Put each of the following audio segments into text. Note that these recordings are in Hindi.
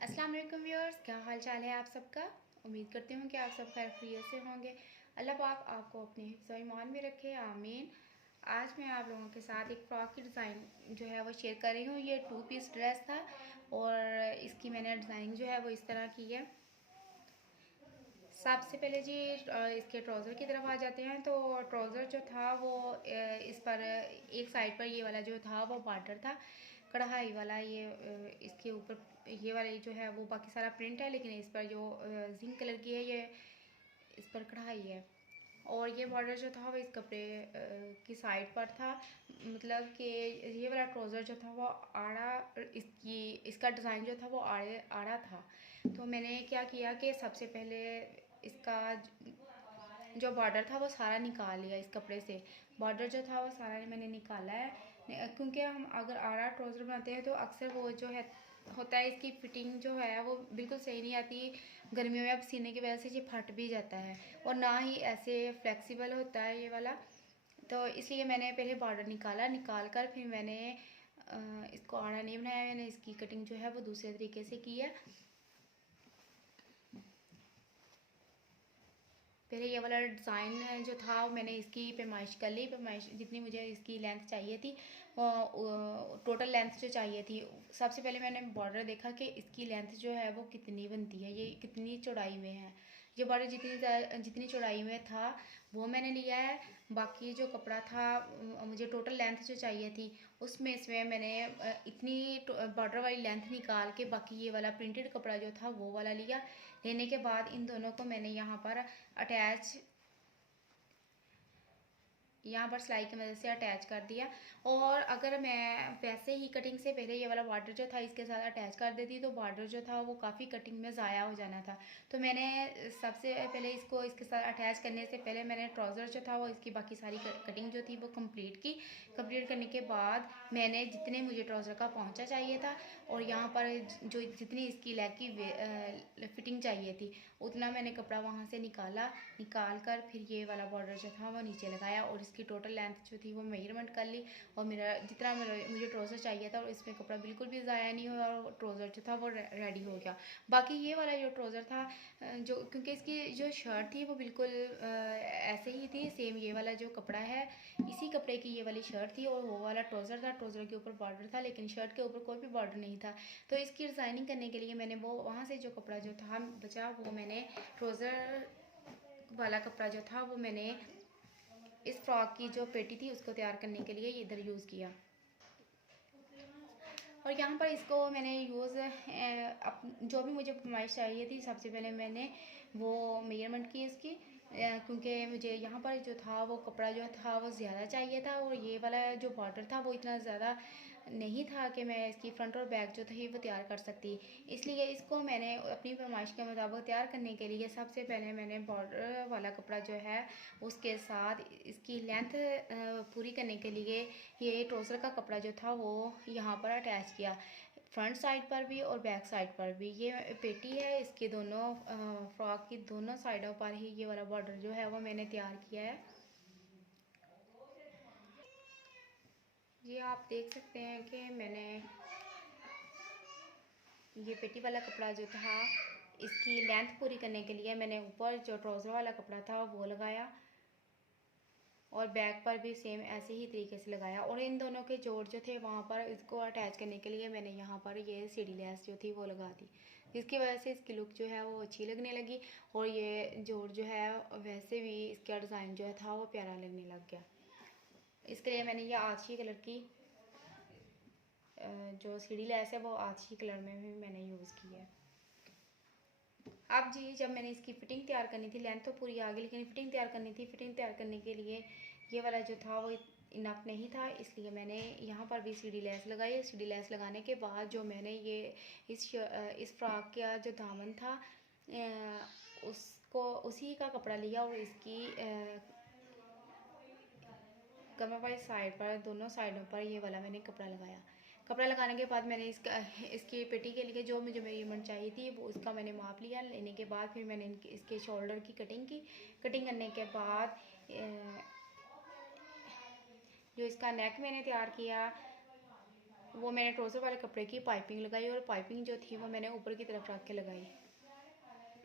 अस्सलाम वालेकुम व्यूअर्स, क्या हाल चाल है आप सबका। उम्मीद करती हूँ कि आप सब खैर खैरियत से होंगे। अल्लाह पाक आपको अपने हिफ्ज़ व ईमान में रखे, आमीन। आज मैं आप लोगों के साथ एक फ्रॉक की डिज़ाइन जो है वो शेयर कर रही हूँ। ये 2 पीस ड्रेस था और इसकी मैंने डिज़ाइन जो है वो इस तरह की है। सबसे पहले जी इसके ट्राउज़र की तरफ आ जाते हैं। तो ट्राउज़र जो था वो इस पर एक साइड पर ये वाला जो था वो बॉर्डर था कढ़ाई वाला। ये इसके ऊपर ये वाला जो है वो बाकी सारा प्रिंट है, लेकिन इस पर जो जिंक कलर की है ये इस पर कढ़ाई है। और ये बॉर्डर जो था वो इस कपड़े की साइड पर था। मतलब कि ये वाला ट्राउज़र जो था वो आड़ा, इसका डिज़ाइन जो था वो आड़े आड़ा था। तो मैंने क्या किया कि सबसे पहले इसका जो बॉर्डर था वो सारा निकाल लिया इस कपड़े से। बॉर्डर जो था वो सारा मैंने निकाला है, क्योंकि हम अगर आड़ा ट्राउज़र बनाते हैं तो अक्सर वो जो है होता है इसकी फिटिंग जो है वो बिल्कुल सही नहीं आती। गर्मियों में अब सीने की वजह से ये फट भी जाता है और ना ही ऐसे फ्लेक्सिबल होता है ये वाला। तो इसलिए मैंने पहले बॉर्डर निकाल कर फिर मैंने इसको आड़ा नहीं बनाया। मैंने इसकी कटिंग जो है वो दूसरे तरीके से की है। पहले ये वाला डिज़ाइन जो था मैंने इसकी पैमाइश कर ली। पैमाइश जितनी मुझे इसकी लेंथ चाहिए थी, टोटल लेंथ जो चाहिए थी, सबसे पहले मैंने बॉर्डर देखा कि इसकी लेंथ जो है वो कितनी बनती है, ये कितनी चौड़ाई में है। ये बॉर्डर जितनी चौड़ाई में था वो मैंने लिया है। बाकी जो कपड़ा था मुझे टोटल लेंथ जो चाहिए थी उसमें इसमें मैंने इतनी बॉर्डर वाली लेंथ निकाल के बाकी ये वाला प्रिंटेड कपड़ा जो था वो वाला लिया। लेने के बाद इन दोनों को मैंने यहाँ पर सिलाई की मदद से अटैच कर दिया। और अगर मैं वैसे ही कटिंग से पहले ये वाला बॉर्डर जो था इसके साथ अटैच कर देती तो बॉर्डर जो था वो काफ़ी कटिंग में ज़ाया हो जाना था। तो मैंने सबसे पहले इसको इसके साथ अटैच करने से पहले मैंने ट्राउज़र जो था वो इसकी बाकी सारी कटिंग जो थी वो कंप्लीट की। कंप्लीट करने के बाद मैंने जितने मुझे ट्राउज़र का पहुँचा चाहिए था और यहाँ पर जो जितनी इसकी लेग की फिटिंग चाहिए थी उतना मैंने कपड़ा वहाँ से निकाल कर फिर ये वाला बॉर्डर जो था वो नीचे लगाया और इसकी टोटल लेंथ जो थी वो मेजरमेंट कर ली। और जितना मुझे ट्राउज़र चाहिए था और इसमें कपड़ा बिल्कुल भी ज़ाया नहीं हुआ और ट्राउज़र जो था वो रेडी हो गया। बाकी ये वाला जो ट्राउज़र था जो क्योंकि इसकी जो शर्ट थी वो बिल्कुल ऐसे ही थी, सेम ये वाला जो कपड़ा है इसी कपड़े की ये वाली शर्ट थी और वो वाला ट्राउज़र था। ट्राउज़र के ऊपर बॉर्डर था लेकिन शर्ट के ऊपर कोई भी बॉर्डर नहीं था। तो इसकी डिज़ाइनिंग करने के लिए मैंने वो वहाँ से जो कपड़ा जो था बचा वो मैंने ट्राउज़र वाला कपड़ा जो था वो मैंने इस फ्रॉक की जो पेटी थी उसको तैयार करने के लिए इधर यूज़ किया। और यहाँ पर इसको मैंने यूज़ जो भी मुझे फरमाइश चाहिए थी सबसे पहले मैंने वो मेजरमेंट की इसकी, क्योंकि मुझे यहाँ पर जो था वो कपड़ा जो था वो ज़्यादा चाहिए था और ये वाला जो बॉर्डर था वो इतना ज़्यादा नहीं था कि मैं इसकी फ्रंट और बैक जो थी वो तैयार कर सकती। इसलिए इसको मैंने अपनी फरमाइश के मुताबिक तैयार करने के लिए सबसे पहले मैंने बॉर्डर वाला कपड़ा जो है उसके साथ इसकी लेंथ पूरी करने के लिए ये ट्राउज़र का कपड़ा जो था वो यहाँ पर अटैच किया, फ्रंट साइड पर भी और बैक साइड पर भी। ये पेटी है, इसके दोनों फ्रॉक की दोनों साइडों पर ही ये वाला बॉर्डर जो है वो मैंने तैयार किया है। ये आप देख सकते हैं कि मैंने ये पेटी वाला कपड़ा जो था इसकी लेंथ पूरी करने के लिए मैंने ऊपर जो ट्राउज़र वाला कपड़ा था वो लगाया और बैक पर भी सेम ऐसे ही तरीके से लगाया। और इन दोनों के जोड़ जो थे वहाँ पर इसको अटैच करने के लिए मैंने यहाँ पर ये सीढ़ी लेस जो थी वो लगा दी, जिसकी वजह से इसकी लुक जो है वो अच्छी लगने लगी और ये जोड़ जो है वैसे भी इसका डिज़ाइन जो था वो प्यारा लगने लग गया। इसके लिए मैंने ये आछी कलर की जो सीढ़ी लेस है वो आछी कलर में भी मैंने यूज़ की है। अब जी जब मैंने इसकी फ़िटिंग तैयार करनी थी, लेंथ तो पूरी आ गई लेकिन फ़िटिंग तैयार करनी थी। फ़िटिंग तैयार करने के लिए ये वाला जो था वो इनफ नहीं था, इसलिए मैंने यहाँ पर भी सीढ़ी लेस लगाई। सीढ़ी लेस लगाने के बाद जो मैंने ये इस फ्रॉक का जो दामन था उसको उसी का कपड़ा लिया और इसकी कमर वाली साइड पर दोनों साइडों पर ये वाला मैंने कपड़ा लगाया। कपड़ा लगाने के बाद मैंने इसकी पेटी के लिए जो मुझे मेजरमेंट चाहिए थी वो उसका मैंने माप लिया। लेने के बाद फिर मैंने इसके शोल्डर की कटिंग की। कटिंग करने के बाद जो इसका नेक मैंने तैयार किया वो मैंने ट्राउज़र वाले कपड़े की पाइपिंग लगाई और पाइपिंग जो थी वो मैंने ऊपर की तरफ रख के लगाई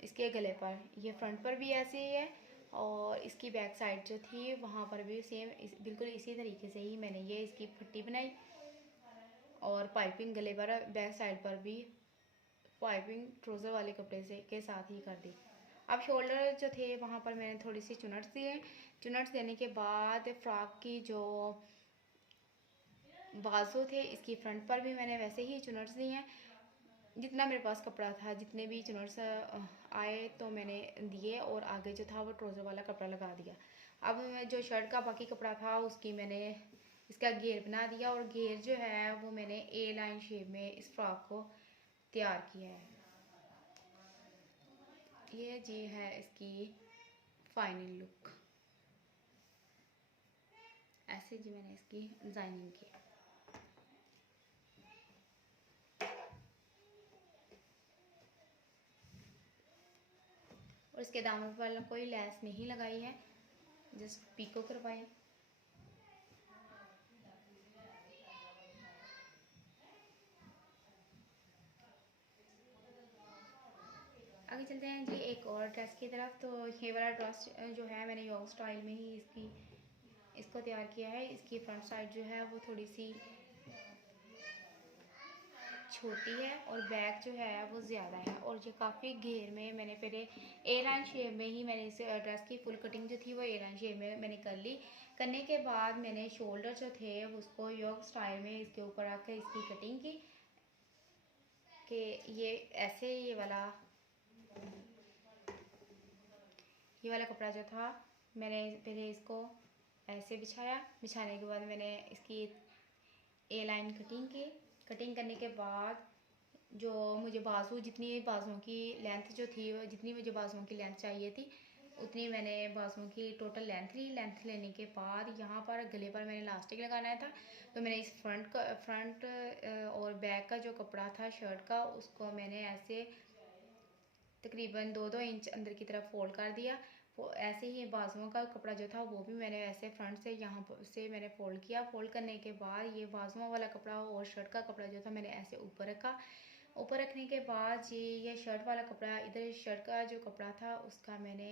इसके गले पर। ये फ्रंट पर भी ऐसे ही है और इसकी बैक साइड जो थी वहाँ पर भी सेम बिल्कुल इसी तरीके से ही मैंने ये इसकी पट्टी बनाई और पाइपिंग गले पर बैक साइड पर भी पाइपिंग ट्राउज़र वाले कपड़े से के साथ ही कर दी। अब शोल्डर जो थे वहाँ पर मैंने थोड़ी सी चुनट्स दिए। चुनट्स देने के बाद फ्रॉक की जो बाजू थे इसकी फ्रंट पर भी मैंने वैसे ही चुनट्स दिए हैं। जितना मेरे पास कपड़ा था, जितने भी चुनट्स आए तो मैंने दिए और आगे जो था वो ट्राउज़र वाला कपड़ा लगा दिया। अब जो शर्ट का बाकी कपड़ा था उसकी मैंने इसका घेर बना दिया और घेर जो है वो मैंने ए लाइन शेप में इस फ्रॉक को तैयार किया है। ये जी है इसकी फाइनल लुक। ऐसे जी मैंने इसकी डिज़ाइनिंग की। और इसके दामन पर कोई लैस नहीं लगाई है, जस्ट पीको करवाई। आगे चलते हैं जी एक और ड्रेस की तरफ। तो ये वाला ड्रेस जो है मैंने योग स्टाइल में ही इसको तैयार किया है। इसकी फ्रंट साइड जो है वो थोड़ी सी छोटी है और बैक जो है वो ज़्यादा है और ये काफ़ी घेर में मैंने पहले ए लाइन शेप में ही मैंने इस ड्रेस की फुल कटिंग जो थी वो ए लाइन शेप में मैंने कर ली। करने के बाद मैंने शोल्डर जो थे उसको योग स्टाइल में इसके ऊपर आकर इसकी कटिंग की कि ये ऐसे ये वाला कपड़ा जो था मैंने पहले इसको ऐसे बिछाया। बिछाने के बाद मैंने इसकी ए लाइन कटिंग की। कटिंग करने के बाद जो मुझे जितनी बाजुओं की लेंथ जो थी जितनी मुझे बाजुओं की लेंथ चाहिए थी उतनी मैंने बाजुओं की टोटल लेंथ ली। लेंथ लेने के बाद यहाँ पर गले पर मैंने इलास्टिक लगाना था तो मैंने इस फ्रंट और बैक का जो कपड़ा था शर्ट का उसको मैंने ऐसे तकरीबन 2-2 इंच अंदर की तरफ फोल्ड कर दिया। वो ऐसे ही बाजुओं का कपड़ा जो था वो भी मैंने ऐसे फ्रंट से यहाँ से मैंने फोल्ड किया। फोल्ड करने के बाद ये बाजुओं वाला कपड़ा और शर्ट का कपड़ा जो था मैंने ऐसे ऊपर रखा। ऊपर रखने के बाद ये शर्ट वाला कपड़ा इधर शर्ट का जो कपड़ा था उसका मैंने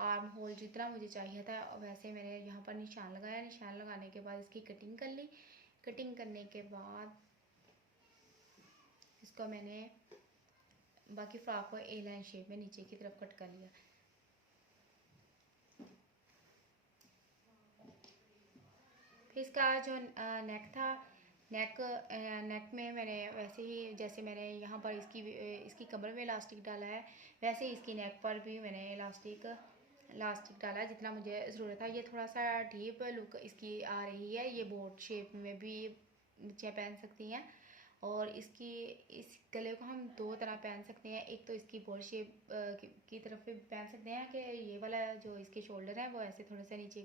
आर्म होल जितना मुझे चाहिए था वैसे मैंने यहाँ पर निशान लगाया। निशान लगाने के बाद इसकी कटिंग कर ली। कटिंग करने के बाद इसको मैंने बाकी फ्रॉक को ए लाइन शेप में नीचे की तरफ कट कर लिया। फिर इसका जो नेक था नेक में मैंने वैसे ही जैसे मैंने यहाँ पर इसकी कमर में इलास्टिक डाला है वैसे ही इसकी नेक पर भी मैंने इलास्टिक डाला जितना मुझे ज़रूरत था। ये थोड़ा सा डीप लुक इसकी आ रही है। ये बोट शेप में भी नीचे पहन सकती हैं और इस गले को हम दो तरह पहन सकते हैं। एक तो इसकी बोट शेप की तरफ भी पहन सकते हैं कि ये वाला जो इसके शोल्डर है वो ऐसे थोड़ा सा नीचे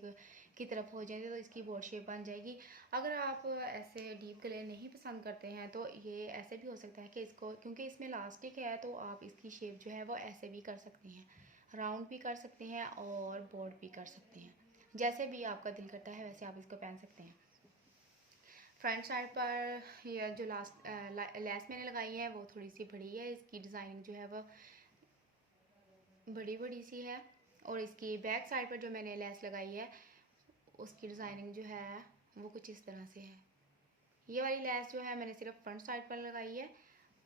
की तरफ हो जाएंगे तो इसकी बोट शेप बन जाएगी। अगर आप ऐसे डीप गले नहीं पसंद करते हैं तो ये ऐसे भी हो सकता है कि इसको क्योंकि इसमें इलास्टिक है तो आप इसकी शेप जो है वो ऐसे भी कर सकते हैं, राउंड भी कर सकते हैं और बोट भी कर सकते हैं। जैसे भी आपका दिल करता है वैसे आप इसको पहन सकते हैं। फ्रंट साइड पर ये जो लेस मैंने लगाई है वो थोड़ी सी बड़ी है। इसकी डिज़ाइनिंग जो है वो बड़ी सी है और इसकी बैक साइड पर जो मैंने लेस लगाई है उसकी डिज़ाइनिंग जो है वो कुछ इस तरह से है। ये वाली लेस जो है मैंने सिर्फ फ्रंट साइड पर लगाई है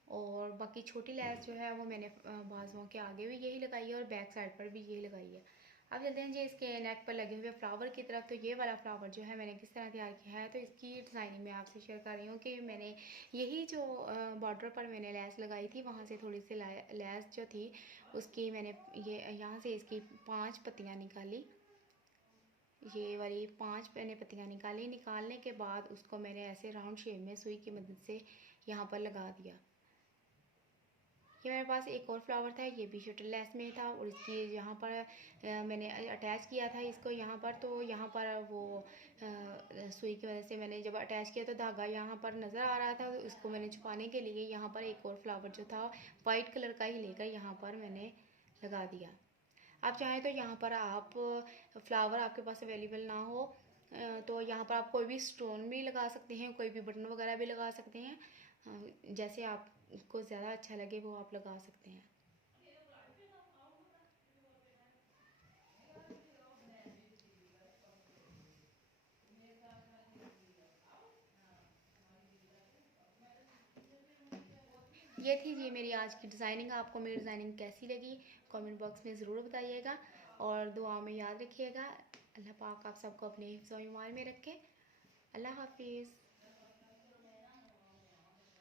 और बाकी छोटी लेस जो है वो मैंने बाजुओं के आगे भी यही लगाई है और बैक साइड पर भी यही लगाई है। अब चलते हैं जी इसके नेक पर लगे हुए फ्लावर की तरफ। तो ये वाला फ्लावर जो है मैंने किस तरह तैयार किया है तो इसकी डिज़ाइनिंग मैं आपसे शेयर कर रही हूँ कि मैंने यही जो बॉर्डर पर मैंने लेस लगाई थी वहाँ से थोड़ी सी लेस जो थी उसकी मैंने ये यहाँ से इसकी 5 पत्तियाँ निकाली। ये वाली 5 मैंने पत्तियाँ निकाली। निकालने के बाद उसको मैंने ऐसे राउंड शेप में सुई की मदद से यहाँ पर लगा दिया। ये मेरे पास एक और फ्लावर था, ये भी शटल लेस में था और इसकी यहाँ पर मैंने अटैच किया था इसको यहाँ पर। तो यहाँ पर वो सुई की वजह से मैंने जब अटैच किया तो धागा यहाँ पर नज़र आ रहा था तो इसको मैंने छुपाने के लिए यहाँ पर एक और फ्लावर जो था वाइट कलर का ही लेकर यहाँ पर मैंने लगा दिया। आप चाहें तो यहाँ पर आप फ्लावर आपके पास अवेलेबल ना हो तो यहाँ पर आप कोई भी स्टोन भी लगा सकते हैं, कोई भी बटन वगैरह भी लगा सकते हैं। जैसे आपको ज़्यादा अच्छा लगे वो आप लगा सकते हैं। ये थी जी मेरी आज की डिज़ाइनिंग। आपको मेरी डिज़ाइनिंग कैसी लगी कमेंट बॉक्स में ज़रूर बताइएगा, और दुआ में याद रखिएगा। अल्लाह पाक आप सबको अपने हिफ्ज़ व ईमान में रखे। अल्लाह हाफिज़।